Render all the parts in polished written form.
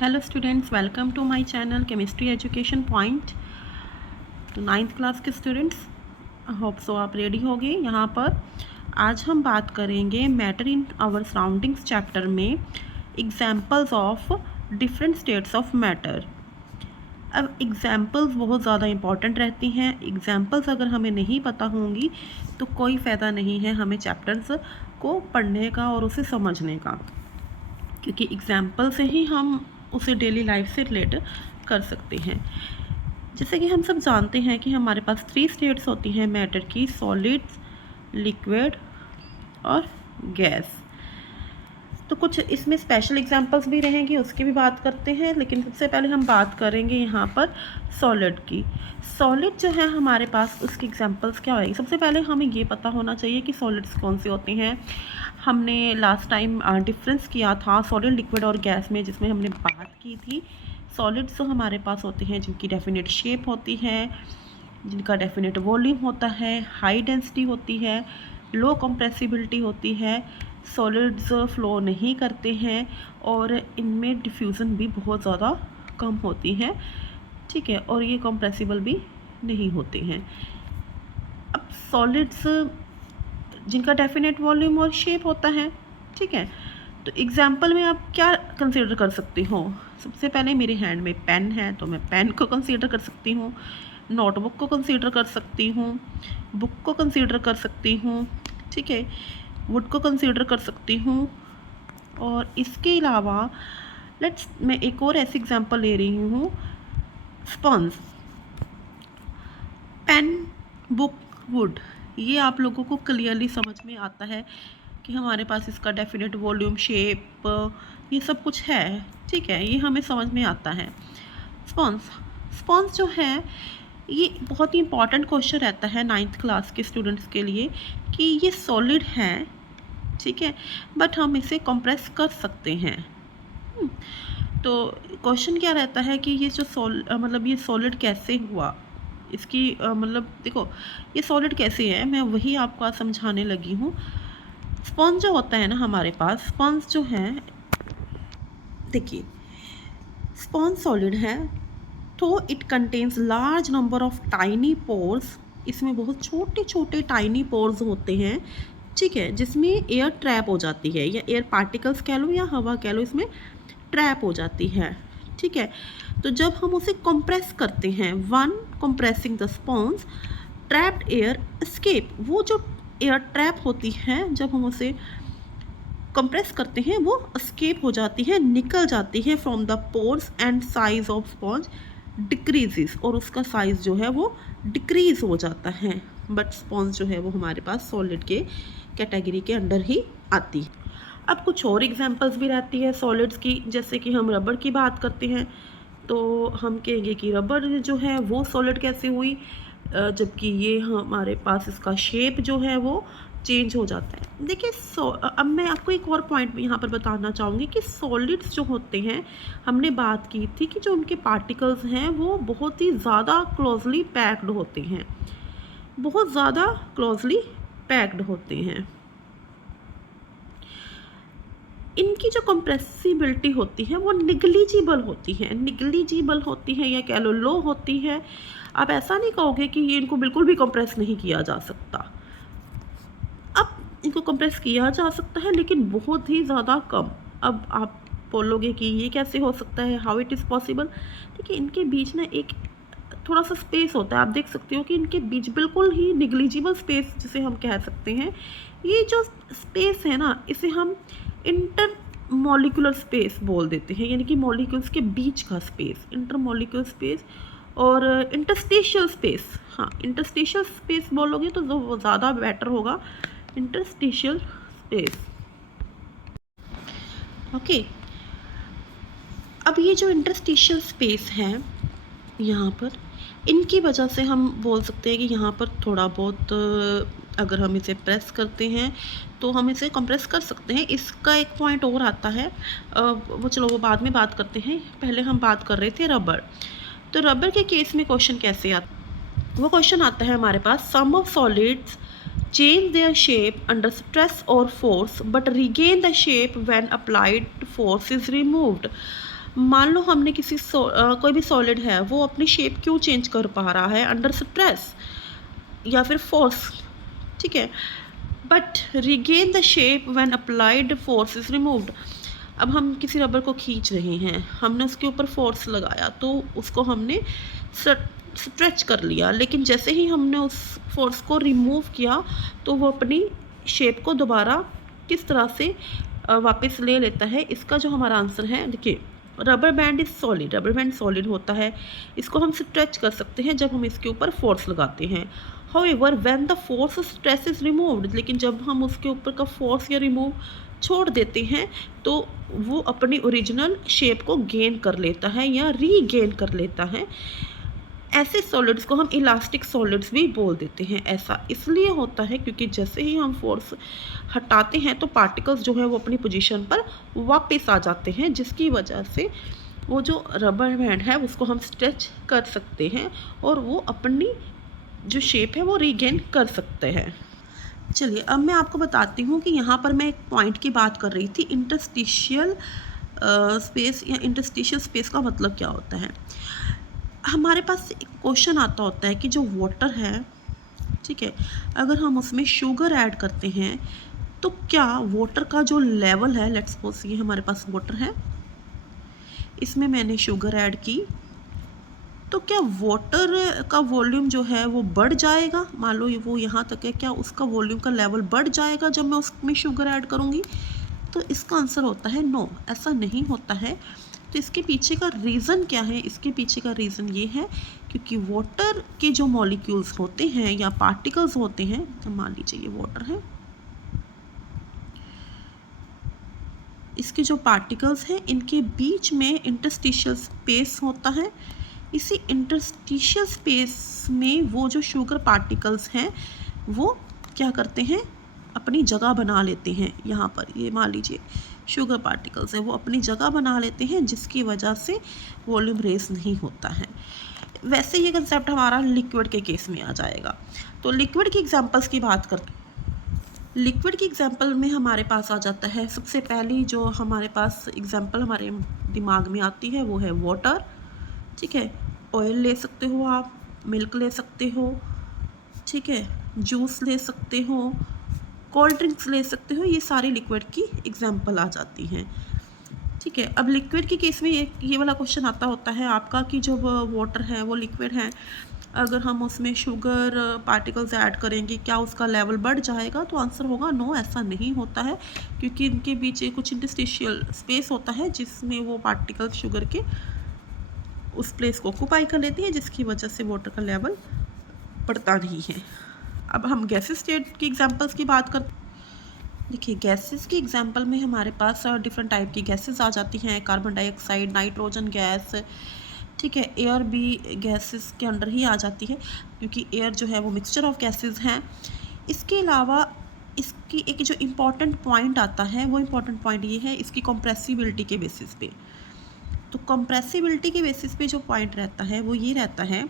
Hello students, welcome to my channel chemistry education point. तो 9th class के students, hope so आप ready हो गए। यहाँ पर आज हम बात करेंगे matter in our surroundings chapter में examples of different states of matter. अब एग्जांपल्स बहुत ज़्यादा इंपॉर्टेंट रहती हैं। एग्जांपल्स अगर हमें नहीं पता होंगी तो कोई फ़ायदा नहीं है हमें चैप्टर्स को पढ़ने का और उसे समझने का, क्योंकि एग्जाम्पल से ही हम उसे डेली लाइफ से रिलेट कर सकते हैं। जैसे कि हम सब जानते हैं कि हमारे पास 3 स्टेट्स होती हैं मैटर की, सॉलिड्स, लिक्विड और गैस। तो कुछ इसमें स्पेशल एग्जांपल्स भी रहेंगे, उसकी भी बात करते हैं। लेकिन सबसे पहले हम बात करेंगे यहाँ पर सॉलिड की। सॉलिड जो है हमारे पास, उसकी एग्जांपल्स क्या होगी। सबसे पहले हमें ये पता होना चाहिए कि सॉलिड्स कौन से होते हैं। हमने लास्ट टाइम डिफरेंस किया था सॉलिड, लिक्विड और गैस में, जिसमें हमने बात की थी सॉलिड्स तो हमारे पास होते हैं जिनकी डेफिनेट शेप होती है, जिनका डेफिनेट वॉल्यूम होता है, हाई डेंसिटी होती है, लो कंप्रेसिबिलिटी होती है, सॉलिड्स फ्लो नहीं करते हैं और इनमें डिफ्यूज़न भी बहुत ज़्यादा कम होती है, ठीक है, और ये कंप्रेसिबल भी नहीं होते हैं। अब सॉलिड्स जिनका डेफिनेट वॉल्यूम और शेप होता है, ठीक है, तो एग्जाम्पल में आप क्या कंसीडर कर सकती हो। सबसे पहले मेरे हैंड में पेन है तो मैं पेन को कंसीडर कर सकती हूँ, नोटबुक को कंसीडर कर सकती हूँ, बुक को कंसीडर कर सकती हूँ, ठीक है, वुड को कंसीडर कर सकती हूँ। और इसके अलावा मैं एक और ऐसी एग्जांपल ले रही हूँ, स्पंज, पेन, बुक, वुड। ये आप लोगों को क्लियरली समझ में आता है कि हमारे पास इसका डेफिनेट वॉल्यूम, शेप, ये सब कुछ है, ठीक है, ये हमें समझ में आता है। स्पॉन्ज जो है ये बहुत ही इंपॉर्टेंट क्वेश्चन रहता है 9th क्लास के स्टूडेंट्स के लिए कि ये सॉलिड है, ठीक है, बट हम इसे कंप्रेस कर सकते हैं। तो क्वेश्चन क्या रहता है कि ये जो मतलब ये सॉलिड कैसे हुआ, इसकी मतलब देखो ये सॉलिड कैसे है, मैं वही आपको आज समझाने लगी हूँ। स्पंज जो होता है ना हमारे पास, स्पंज जो है, देखिए स्पंज सॉलिड है तो it contains large number of tiny pores. इसमें बहुत छोटे छोटे टाइनी पोर्स होते हैं, ठीक है, जिसमें एयर ट्रैप हो जाती है, या एयर पार्टिकल्स कह लो या हवा कह लो, इसमें ट्रैप हो जाती है, ठीक है। तो जब हम उसे कंप्रेस करते हैं, one compressing the sponge trapped air escape, वो जो एयर ट्रैप होती है जब हम उसे कंप्रेस करते हैं वो एस्केप हो जाती है, निकल जाती है from the pores and size of sponge decreases, और उसका साइज़ जो है वो डिक्रीज़ हो जाता है। बट स्पॉन्ज जो है वो हमारे पास सॉलिड के कैटेगरी के अंडर ही आती है। अब कुछ और एग्जांपल्स भी रहती है सॉलिड्स की, जैसे कि हम रबर की बात करते हैं तो हम कहेंगे कि रबर जो है वो सॉलिड कैसे हुई, जबकि ये हमारे पास इसका शेप जो है वो चेंज हो जाता है। देखिए अब मैं आपको एक और पॉइंट यहाँ पर बताना चाहूँगी कि सॉलिड्स जो होते हैं, हमने बात की थी कि जो उनके पार्टिकल्स हैं वो बहुत ही ज़्यादा क्लोजली पैक्ड होते हैं, बहुत ज़्यादा क्लोजली पैक्ड होते हैं। इनकी जो कंप्रेसिबिलिटी होती है वो निगलिजिबल होती है या कह लो लो होती है। आप ऐसा नहीं कहोगे कि ये इनको बिल्कुल भी कंप्रेस नहीं किया जा सकता। अब इनको कंप्रेस किया जा सकता है लेकिन बहुत ही ज़्यादा कम। अब आप बोलोगे कि ये कैसे हो सकता है, हाउ इट इज़ पॉसिबल। देखिए इनके बीच ना एक थोड़ा सा स्पेस होता है, आप देख सकते हो कि इनके बीच बिल्कुल ही निगलिजिबल स्पेस जिसे हम कह सकते हैं, ये जो स्पेस है ना इसे हम इंटर मॉलिक्यूलर स्पेस बोल देते हैं, यानी कि मॉलिक्यूल्स के बीच का स्पेस, इंटर मॉलिक्यूलर स्पेस और इंटरस्टिशियल स्पेस। हाँ, इंटरस्टिशियल स्पेस बोलोगे तो वो ज़्यादा बेटर होगा, इंटरस्टिशियल स्पेस। ओके, अब ये जो इंटरस्टिशियल स्पेस है यहाँ पर, इनकी वजह से हम बोल सकते हैं कि यहाँ पर थोड़ा बहुत अगर हम इसे प्रेस करते हैं तो हम इसे कंप्रेस कर सकते हैं। इसका एक पॉइंट और आता है, वो चलो वो बाद में बात करते हैं, पहले हम बात कर रहे थे रबर। तो रबर के केस में क्वेश्चन कैसे आता, वो क्वेश्चन आता है हमारे पास, some of solids change their shape under stress or force but regain the shape when applied force is removed। मान लो हमने कोई भी सॉलिड है वो अपनी शेप क्यों चेंज कर पा रहा है, अंडर स्ट्रेस या फिर फोर्स, ठीक है। But regain the shape when applied force is removed. अब हम किसी रबर को खींच रहे हैं, हमने उसके ऊपर फोर्स लगाया तो उसको हमने स्ट्रेच कर लिया, लेकिन जैसे ही हमने उस फोर्स को रिमूव किया तो वो अपनी शेप को दोबारा किस तरह से वापस ले लेता है। इसका जो हमारा आंसर है, देखिए, rubber band is solid, rubber band solid होता है, इसको हम स्ट्रेच कर सकते हैं जब हम इसके ऊपर फोर्स लगाते हैं। However when the force stress is removed, लेकिन जब हम उसके ऊपर का फोर्स या रिमूव छोड़ देते हैं तो वो अपनी ओरिजिनल शेप को गेन कर लेता है या रीगेन कर लेता है। ऐसे सॉलिड्स को हम इलास्टिक सॉलिड्स भी बोल देते हैं। ऐसा इसलिए होता है क्योंकि जैसे ही हम फोर्स हटाते हैं तो पार्टिकल्स जो है वो अपनी पोजीशन पर वापस आ जाते हैं, जिसकी वजह से वो जो रबर बैंड है उसको हम स्ट्रेच कर सकते हैं और वो अपनी जो शेप है वो रीगेन कर सकते हैं। चलिए अब मैं आपको बताती हूँ कि यहाँ पर मैं एक पॉइंट की बात कर रही थी, इंटरस्टिशियल स्पेस या इंटरस्टिशियल स्पेस का मतलब क्या होता है। हमारे पास एक क्वेश्चन आता होता है कि जो वाटर है, ठीक है, अगर हम उसमें शुगर ऐड करते हैं तो क्या वाटर का जो लेवल है, लेट्स सपोज ये हमारे पास वाटर है, इसमें मैंने शुगर ऐड की, तो क्या वाटर का वॉल्यूम जो है वो बढ़ जाएगा। मान लो वो यहाँ तक है, क्या उसका वॉल्यूम का लेवल बढ़ जाएगा जब मैं उसमें शुगर ऐड करूँगी। तो इसका आंसर होता है नो, ऐसा नहीं होता है। तो इसके पीछे का रीज़न क्या है, इसके पीछे का रीज़न ये है क्योंकि वाटर के जो मॉलिक्यूल्स होते हैं या पार्टिकल्स होते हैं, तो मान लीजिए ये वाटर है, इसके जो पार्टिकल्स हैं इनके बीच में इंटरस्टिशियल स्पेस होता है। इसी इंटरस्टिशियल स्पेस में वो जो शुगर पार्टिकल्स हैं वो क्या करते हैं, अपनी जगह बना लेते हैं। यहाँ पर ये मान लीजिए शुगर पार्टिकल्स है, वो अपनी जगह बना लेते हैं, जिसकी वजह से वॉल्यूम रेस नहीं होता है। वैसे ये कंसेप्ट हमारा लिक्विड के केस में आ जाएगा। तो लिक्विड की एग्जांपल्स की बात करते हैं। लिक्विड की एग्जांपल में हमारे पास आ जाता है, सबसे पहली जो हमारे पास एग्जांपल हमारे दिमाग में आती है वो है वाटर, ठीक है। ऑयल ले सकते हो आप, मिल्क ले सकते हो, ठीक है, जूस ले सकते हो, कोल्ड ड्रिंक्स ले सकते हो, ये सारी लिक्विड की एग्जांपल आ जाती हैं, ठीक है। अब लिक्विड के केस में ये वाला क्वेश्चन आता होता है आपका कि जो वाटर है वो लिक्विड है, अगर हम उसमें शुगर पार्टिकल्स ऐड करेंगे क्या उसका लेवल बढ़ जाएगा। तो आंसर होगा नो, ऐसा नहीं होता है, क्योंकि इनके बीच कुछ इंटरस्टिशियल स्पेस होता है जिसमें वो पार्टिकल्स शुगर के उस प्लेस को ऑक्यूपाई कर लेती है, जिसकी वजह से वाटर का लेवल बढ़ता नहीं है। अब हम गैसेस स्टेट की एग्जांपल्स की बात करते हैं। देखिए गैसेस की एग्जांपल में हमारे पास डिफरेंट टाइप की गैसेस आ जाती हैं, कार्बन डाइऑक्साइड, नाइट्रोजन गैस, ठीक है। एयर भी गैसेस के अंडर ही आ जाती है क्योंकि एयर जो है वो मिक्सचर ऑफ गैसेस हैं। इसके अलावा इसकी एक जो इम्पॉर्टेंट पॉइंट आता है, वो इम्पॉर्टेंट पॉइंट ये है इसकी कंप्रेसिबिलिटी के बेसिस पे। तो कंप्रेसिबिलिटी के बेसिस पे जो पॉइंट रहता है वो ये रहता है,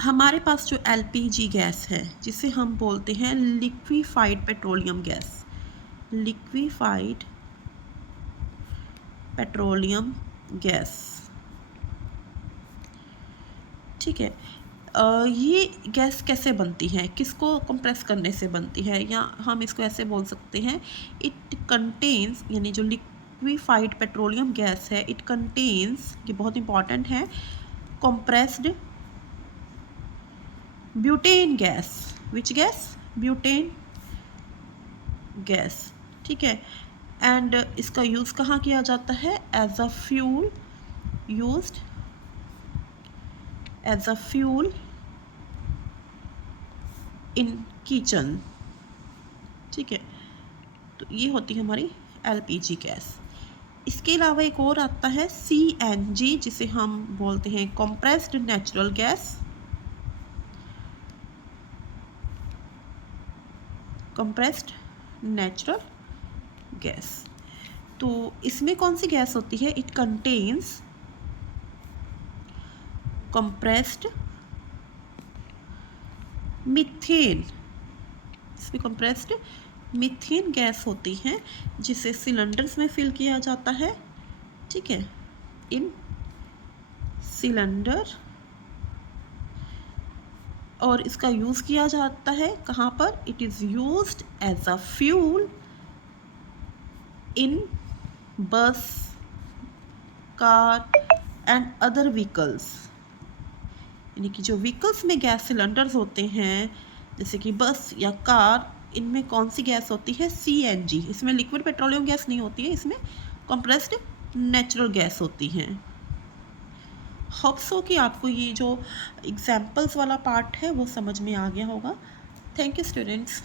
हमारे पास जो एलपीजी गैस है जिसे हम बोलते हैं liquefied petroleum gas, liquefied petroleum gas, ठीक है। ये गैस कैसे बनती है, किसको कंप्रेस करने से बनती है, या हम इसको ऐसे बोल सकते हैं, इट कंटेन्स, यानी जो लिक्विफाइड पेट्रोलियम गैस है, इट कंटेन्स, ये बहुत इंपॉर्टेंट है, compressed butane gas. Which gas, butane gas, ठीक है। एंड इसका यूज़ कहाँ किया जाता है, as a fuel, used as a fuel in kitchen, ठीक है। तो ये होती है हमारी एलपीजी गैस। इसके अलावा एक और आता है सीएनजी, जिसे हम बोलते हैं compressed natural gas, compressed natural gas. तो इसमें कौन सी गैस होती है, इट कंटेन्स कंप्रेस्ड मीथेन, इसमें कंप्रेस्ड मीथेन गैस होती है जिसे सिलेंडर्स में फिल किया जाता है, ठीक है, इन सिलेंडर, और इसका यूज़ किया जाता है कहाँ पर? It is used as a fuel in bus, car and other vehicles. यानी कि जो व्हीकल्स में गैस सिलेंडर्स होते हैं, जैसे कि बस या कार, इनमें कौन सी गैस होती है? CNG। इसमें लिक्विड पेट्रोलियम गैस नहीं होती है, इसमें कंप्रेस्ड नेचुरल गैस होती हैं। होप सो कि आपको ये जो एग्जाम्पल्स वाला पार्ट है वो समझ में आ गया होगा। Thank you students.